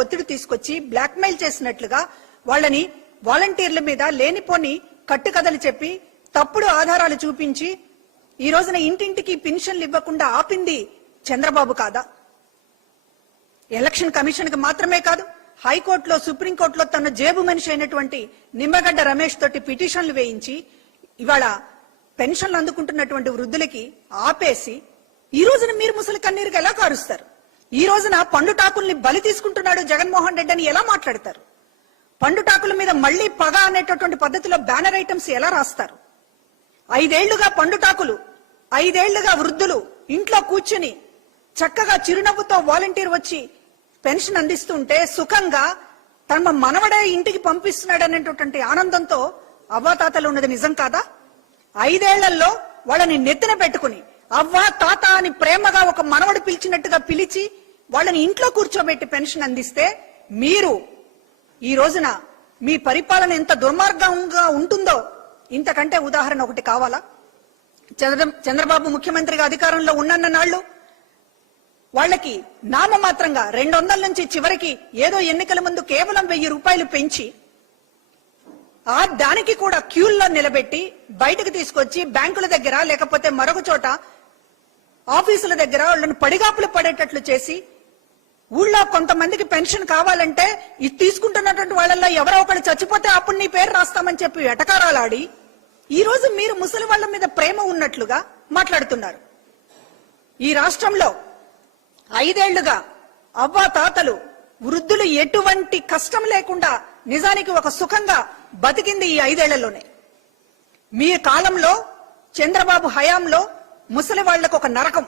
ఒత్తిడి తీసుకొచ్చి బ్లాక్మెయిల్ చేసినట్లుగా వాళ్ళని వాలంటీర్ల మీద లేనిపోని కట్టుకథలు చెప్పి తప్పుడు ఆధారాలు చూపించి ఈ రోజున ఇంటింటికి పెన్షన్లు ఇవ్వకుండా ఆపింది చంద్రబాబు కాదా? ఎలక్షన్ కమిషన్ కి మాత్రమే కాదు, హైకోర్టులో సుప్రీంకోర్టులో తన జేబు మనిషి అయినటువంటి నిమ్మగడ్డ రమేష్ తోటి పిటిషన్లు వేయించి ఇవాళ పెన్షన్లు అందుకుంటున్నటువంటి వృద్ధులకి ఆపేసి ఈ రోజున మీరు ముసలి కన్నీరుగా ఎలా కారుస్తారు? ఈ రోజున పండుటాకుల్ని బలి తీసుకుంటున్నాడు జగన్మోహన్ రెడ్డి అని ఎలా మాట్లాడతారు? పండుటాకుల మీద మళ్లీ పగ అనేటటువంటి పద్ధతిలో బ్యానర్ ఐటమ్స్ ఎలా రాస్తారు? 5 ఏళ్లుగా పండుటాకులు, 5 ఏళ్లుగా వృద్ధులు ఇంట్లో కూర్చుని చక్కగా చిరునవ్వుతో వాలంటీర్ వచ్చి పెన్షన్ అందిస్తుంటే సుఖంగా తమ మనవడే ఇంటికి పంపిస్తున్నాడు అనేటటువంటి ఆనందంతో అవ్వాతాతలు ఉన్నది నిజం కాదా? 5 ఏళ్లలో వాళ్ళని నెత్తిన పెట్టుకుని అవ్వ తాత అని ప్రేమగా ఒక మనవడు పిలిచినట్టుగా పిలిచి వాళ్ళని ఇంట్లో కూర్చోబెట్టి పెన్షన్ అందిస్తే మీరు ఈ రోజున మీ పరిపాలన ఎంత దుర్మార్గంగా ఉంటుందో ఇంతకంటే ఉదాహరణ ఒకటి కావాలా? చంద్రబాబు ముఖ్యమంత్రిగా అధికారంలో ఉన్నన్న నాళ్లు వాళ్ళకి నామమాత్రంగా 200 నుంచి చివరికి ఏదో ఎన్నికల ముందు కేవలం 1000 రూపాయలు పెంచి దానికి కూడా క్యూల్లో నిలబెట్టి బయటకు తీసుకొచ్చి బ్యాంకుల దగ్గర లేకపోతే మరొక చోట ఆఫీసుల దగ్గర వాళ్ళని పడిగాపులు పడేటట్లు చేసి ఊళ్ళో కొంతమందికి పెన్షన్ కావాలంటే ఇది తీసుకుంటున్నటువంటి వాళ్ళల్లో ఎవరో ఒకరు చచ్చిపోతే అప్పుడు నీ పేరు రాస్తామని చెప్పి ఎటకారాలాడి ఈ రోజు మీరు ముసలి వాళ్ళ మీద ప్రేమ ఉన్నట్లుగా మాట్లాడుతున్నారు. ఈ రాష్ట్రంలో 5 ఏళ్లుగా అవ్వ తాతలు వృద్ధులు ఎటువంటి కష్టం లేకుండా నిజానికి ఒక సుఖంగా బతికింది ఈ 5 ఏళ్లలోనే. మీ కాలంలో చంద్రబాబు హయాంలో ముసలి వాళ్లకు ఒక నరకం,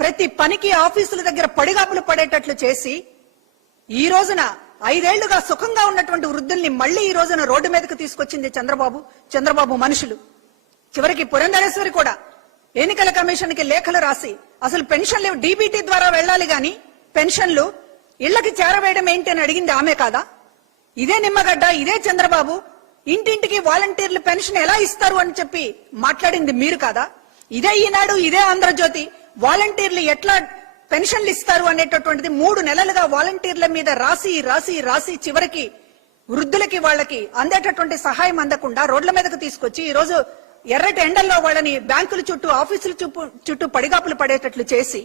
ప్రతి పనికి ఆఫీసుల దగ్గర పడిగాపులు పడేటట్లు చేసి ఈ రోజున 5 ఏళ్లుగా సుఖంగా ఉన్నటువంటి వృద్ధుల్ని మళ్లీ ఈ రోజున రోడ్డు మీదకు తీసుకొచ్చింది చంద్రబాబు మనుషులు. చివరికి పురంధరేశ్వరి కూడా ఎన్నికల కమిషన్ కి లేఖలు రాసి అసలు పెన్షన్లు డీబీటీ ద్వారా వెళ్లాలి గాని పెన్షన్లు ఇళ్లకి చేరవేయడం ఏంటి అని అడిగింది ఆమె కాదా? ఇదే నిమ్మగడ్డ, ఇదే చంద్రబాబు ఇంటింటికి వాలంటీర్లు పెన్షన్ ఎలా ఇస్తారు అని చెప్పి మాట్లాడింది మీరు కాదా? ఇదే ఈనాడు, ఇదే ఆంధ్రజ్యోతి వాలంటీర్లు ఎట్లా పెన్షన్లు ఇస్తారు అనేటటువంటిది 3 నెలలుగా వాలంటీర్ల మీద రాసి చివరికి వృద్ధులకి వాళ్ళకి అందేటటువంటి సహాయం అందకుండా రోడ్ల మీదకు తీసుకొచ్చి ఈ రోజు ఎర్రటి ఎండల్లో వాళ్ళని బ్యాంకుల చుట్టూ ఆఫీసుల చుట్టూ పడిగాపులు పడేటట్లు చేసి